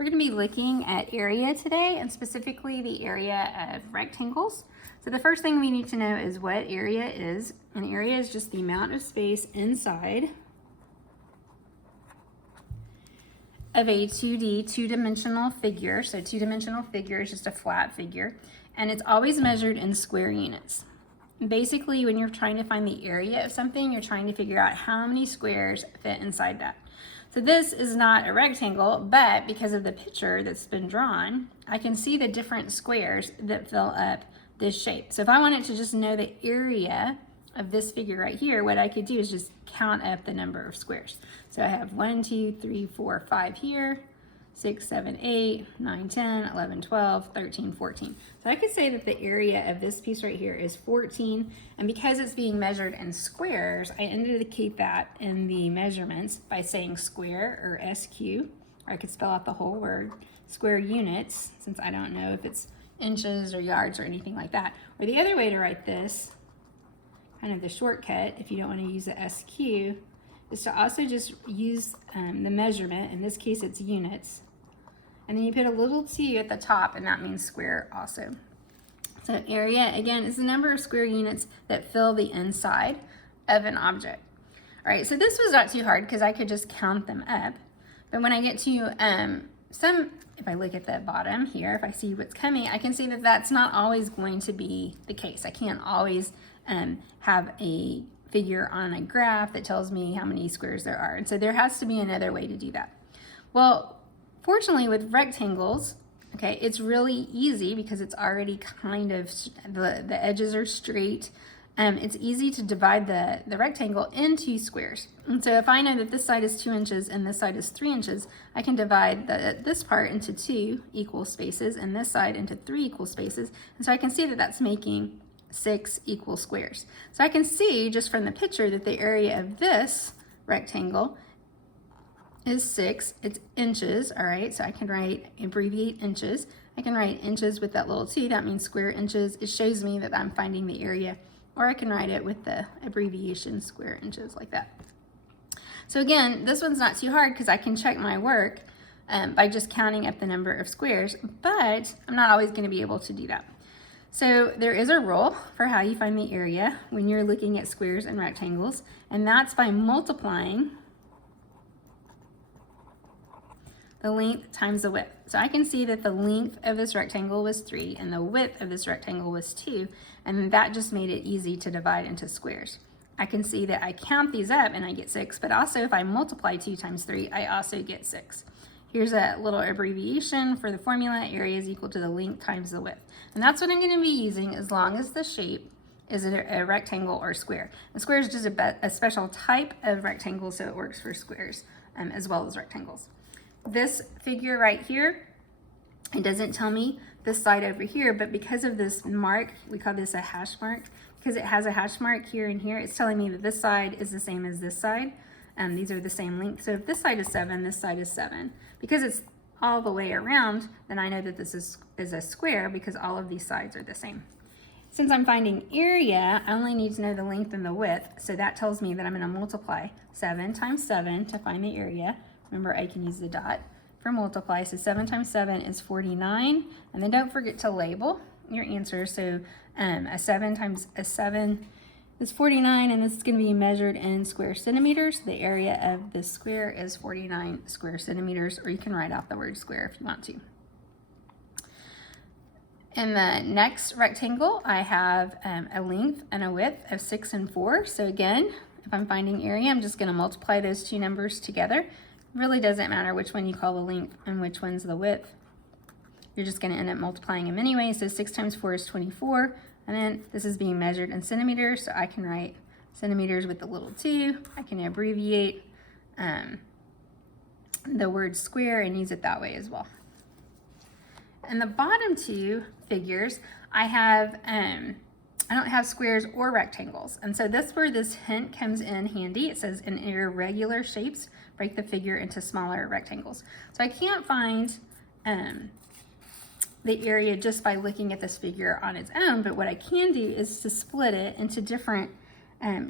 We're going to be looking at area today, and specifically the area of rectangles. So the first thing we need to know is what area is. An area is just the amount of space inside of a 2D, two-dimensional figure. So two-dimensional figure is just a flat figure, and it's always measured in square units. Basically, when you're trying to find the area of something, you're trying to figure out how many squares fit inside that. So this is not a rectangle, but because of the picture that's been drawn, I can see the different squares that fill up this shape. So if I wanted to just know the area of this figure right here, what I could do is just count up the number of squares. So I have 1, 2, 3, 4, 5 here, 6, 7, 8, 9, 10, 11, 12, 13, 14. So I could say that the area of this piece right here is 14, and because it's being measured in squares, I indicate that in the measurements by saying square, or SQ, or I could spell out the whole word, square units, since I don't know if it's inches or yards or anything like that. Or the other way to write this, kind of the shortcut, if you don't want to use a SQ, is to also just use the measurement. In this case, it's units. And then you put a little t at the top, and that means square also. So area, again, is the number of square units that fill the inside of an object. All right, so this was not too hard because I could just count them up. But when I get to if I look at the bottom here, if I see what's coming, I can see that that's not always going to be the case. I can't always have a figure on a graph that tells me how many squares there are. And so there has to be another way to do that. Well, fortunately with rectangles, okay, it's really easy because it's already kind of, the edges are straight. It's easy to divide the rectangle into squares. And so if I know that this side is 2 inches and this side is 3 inches, I can divide this part into 2 equal spaces and this side into 3 equal spaces. And so I can see that that's making 6 equal squares. So I can see just from the picture that the area of this rectangle is 6. It's inches, all right? So I can abbreviate inches. I can write inches with that little t. That means square inches. It shows me that I'm finding the area. Or I can write it with the abbreviation square inches like that. So again, this one's not too hard because I can check my work by just counting up the number of squares, but I'm not always going to be able to do that. So there is a rule for how you find the area when you're looking at squares and rectangles, and that's by multiplying the length times the width. So I can see that the length of this rectangle was 3 and the width of this rectangle was 2, and that just made it easy to divide into squares. I can see that I count these up and I get 6, but also if I multiply 2 times 3, I also get 6. Here's a little abbreviation for the formula. Area is equal to the length times the width. And that's what I'm going to be using as long as the shape is a rectangle or square. A square is just a special type of rectangle, so it works for squares as well as rectangles. This figure right here, it doesn't tell me this side over here, but because of this mark, we call this a hash mark, because it has a hash mark here and here, it's telling me that this side is the same as this side. These are the same length. So if this side is 7, this side is 7. Because it's all the way around, then I know that this is a square because all of these sides are the same. Since I'm finding area, I only need to know the length and the width. So that tells me that I'm going to multiply 7 times 7 to find the area. Remember, I can use the dot for multiply. So 7 times 7 is 49. And then don't forget to label your answer. So a 7 times a 7 is 49, and this is going to be measured in square centimeters. The area of this square is 49 square centimeters, or you can write out the word square if you want to. In the next rectangle, I have a length and a width of 6 and 4. So again, if I'm finding area, I'm just going to multiply those two numbers together. It really doesn't matter which one you call the length and which one's the width. You're just going to end up multiplying them anyway. So 6 times 4 is 24. And then this is being measured in centimeters, so I can write centimeters with the little 2. I can abbreviate the word square and use it that way as well. In the bottom two figures, I don't have squares or rectangles. And so that's where this hint comes in handy. It says in irregular shapes, break the figure into smaller rectangles. So I can't find the area just by looking at this figure on its own, but what I can do is to split it into different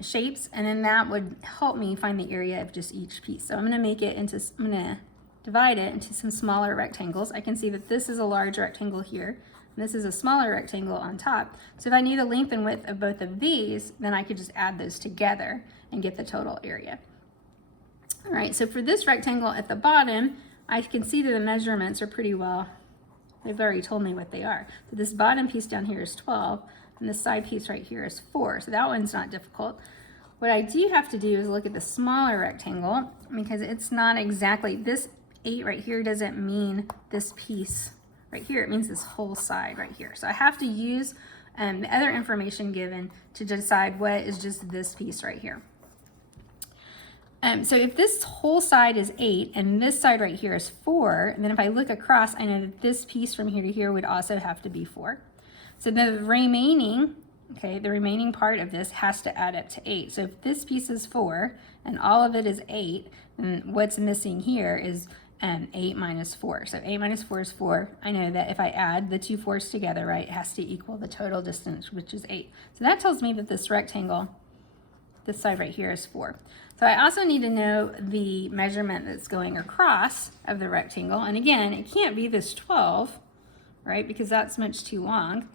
shapes, and then that would help me find the area of just each piece. So I'm going to make it into, I'm going to divide it into some smaller rectangles, I can see that this is a large rectangle here, and this is a smaller rectangle on top. So if I knew the length and width of both of these, then I could just add those together and get the total area. All right, so for this rectangle at the bottom, I can see that the measurements are pretty well, they've already told me what they are. So this bottom piece down here is 12, and this side piece right here is 4, so that one's not difficult. What I do have to do is look at the smaller rectangle, because it's not exactly, this 8 right here doesn't mean this piece right here, it means this whole side right here. So I have to use the other information given to decide what is just this piece right here. So if this whole side is 8 and this side right here is 4, and then if I look across, I know that this piece from here to here would also have to be 4. So the remaining, okay, the remaining part of this has to add up to 8. So if this piece is 4 and all of it is 8, then what's missing here is 8 minus 4. So 8 minus 4 is 4. I know that if I add the two 4's together, right, it has to equal the total distance, which is 8. So that tells me that this rectangle, this side right here, is 4. So I also need to know the measurement that's going across of the rectangle. And again, it can't be this 12, right, because that's much too long.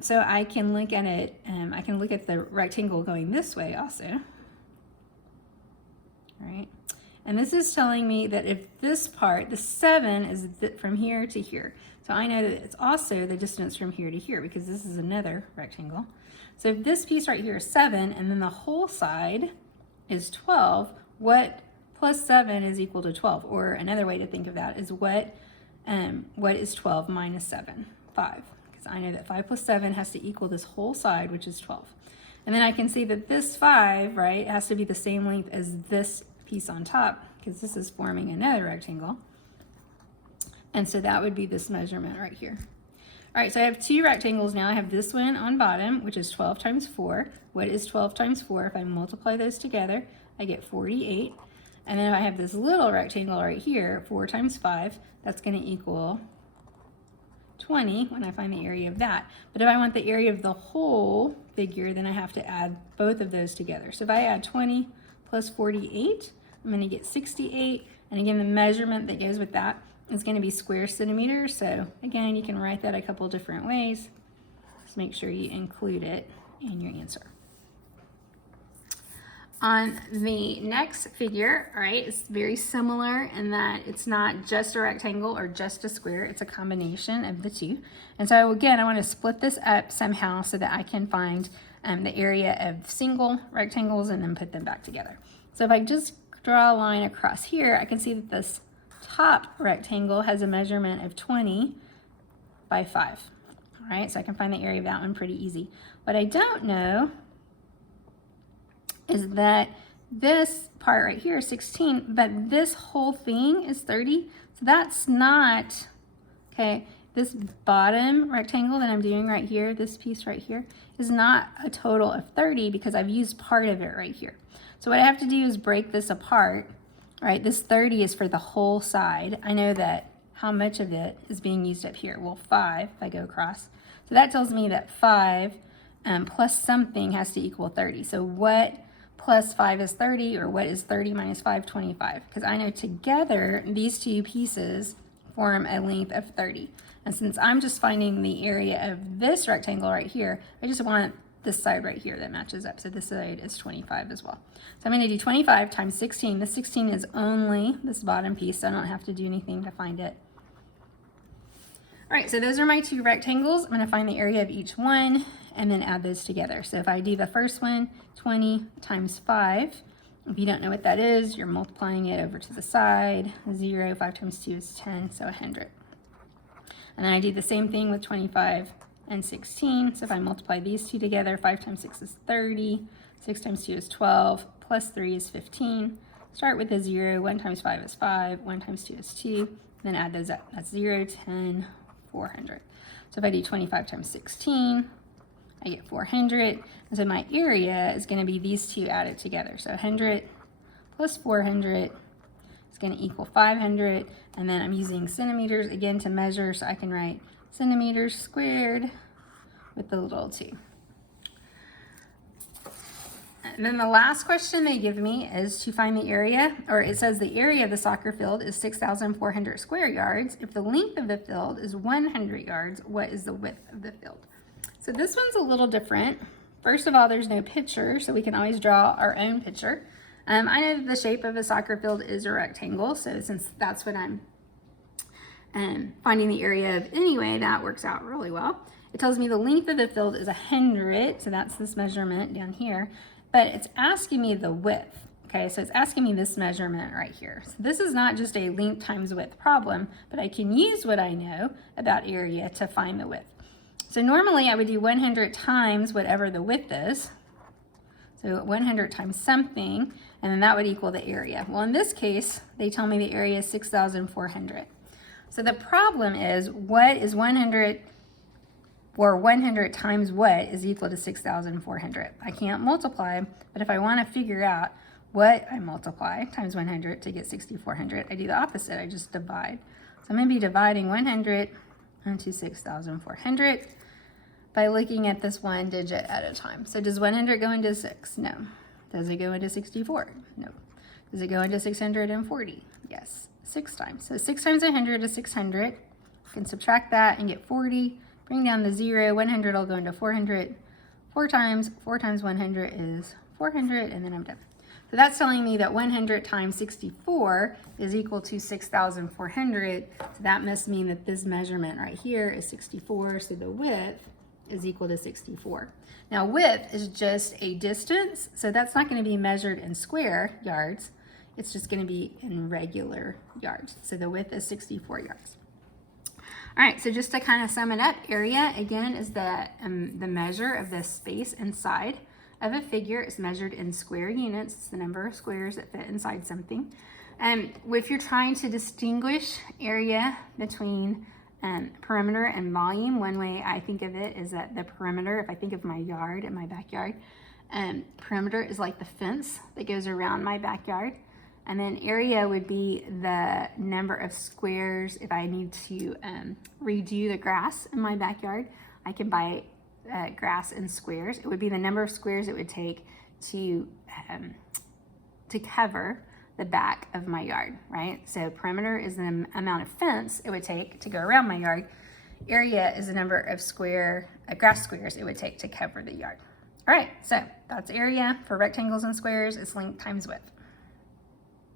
So I can look at it, I can look at the rectangle going this way also, right? And this is telling me that if this part, the 7 is from here to here. So I know that it's also the distance from here to here because this is another rectangle. So if this piece right here is 7 and then the whole side is 12, what plus 7 is equal to 12? Or another way to think of that is what is 12 minus 7? 5. Because I know that 5 plus 7 has to equal this whole side, which is 12. And then I can see that this 5, right, has to be the same length as this piece on top because this is forming another rectangle. And so that would be this measurement right here. All right, so I have two rectangles now. I have this one on bottom, which is 12 times 4. What is 12 times 4? If I multiply those together, I get 48. And then if I have this little rectangle right here, 4 times 5, that's going to equal 20 when I find the area of that. But if I want the area of the whole figure, then I have to add both of those together. So if I add 20 plus 48, I'm going to get 68. And again, the measurement that goes with that is going to be square centimeters. So again, you can write that a couple different ways. Just make sure you include it in your answer. On the next figure, all right, it's very similar in that it's not just a rectangle or just a square, it's a combination of the two. And so again, I want to split this up somehow so that I can find the area of single rectangles and then put them back together. So if I just draw a line across here, I can see that this top rectangle has a measurement of 20 by 5. All right, so I can find the area of that one pretty easy. What I don't know is that this part right here is 16, but this whole thing is 30. So that's not, okay, this bottom rectangle that I'm doing right here, this piece right here, is not a total of 30 because I've used part of it right here. So what I have to do is break this apart, right? This 30 is for the whole side. I know that how much of it is being used up here. Well, 5 if I go across. So that tells me that 5 plus something has to equal 30. So what plus 5 is 30, or what is 30 minus 5? 25. Because I know together these two pieces form a length of 30. And since I'm just finding the area of this rectangle right here, I just want this side right here that matches up. So this side is 25 as well. So I'm going to do 25 times 16. The 16 is only this bottom piece, so I don't have to do anything to find it. All right, so those are my two rectangles. I'm going to find the area of each one and then add those together. So if I do the first one, 20 times 5, if you don't know what that is, you're multiplying it over to the side. 0, 5 times 2 is 10, so 100. And then I do the same thing with 25 and 16. So if I multiply these two together, 5 times 6 is 30, 6 times 2 is 12, plus 3 is 15. Start with a 0, 1 times 5 is 5, 1 times 2 is 2, then add those up. That's 0, 10, 400. So if I do 25 times 16, I get 400. And so my area is going to be these two added together. So 100 plus 400 is going to equal 500. And then I'm using centimeters again to measure, so I can write centimeters squared with the little 2. And then the last question they give me is to find the area, or it says the area of the soccer field is 6,400 square yards. If the length of the field is 100 yards, what is the width of the field? So this one's a little different. First of all, there's no picture, so we can always draw our own picture. I know that the shape of a soccer field is a rectangle, so since that's what I'm finding the area of anyway, that works out really well. It tells me the length of the field is 100, so that's this measurement down here, but it's asking me the width. Okay, so it's asking me this measurement right here. So this is not just a length times width problem, but I can use what I know about area to find the width. So normally I would do 100 times whatever the width is. So 100 times something, and then that would equal the area. Well, in this case, they tell me the area is 6,400. So the problem is, what is 100, or 100 times what is equal to 6,400? I can't multiply, but if I want to figure out what I multiply times 100 to get 6,400, I do the opposite, I just divide. So I'm going to be dividing 100 into 6,400 by looking at this one digit at a time. So does 100 go into 6? No. Does it go into 64? No. Does it go into 640? Yes, 6 times. So 6 times 100 is 600. You can subtract that and get 40. Bring down the 0. 100 will go into 400. 4 times 100 is 400, and then I'm done. So that's telling me that 100 times 64 is equal to 6,400. So that must mean that this measurement right here is 64, so the width is equal to 64. Now width is just a distance, so that's not going to be measured in square yards. It's just going to be in regular yards. So the width is 64 yards. All right, so just to kind of sum it up, area again is the measure of the space inside of a figure. Is measured in square units. It's the number of squares that fit inside something. If you're trying to distinguish area between perimeter and volume, one way I think of it is that the perimeter, if I think of my yard and my backyard, perimeter is like the fence that goes around my backyard. And then area would be the number of squares. If I need to redo the grass in my backyard, I can buy grass in squares. It would be the number of squares it would take to cover the back of my yard, right? So perimeter is the amount of fence it would take to go around my yard. Area is the number of grass squares it would take to cover the yard. All right, so that's area for rectangles and squares. It's length times width.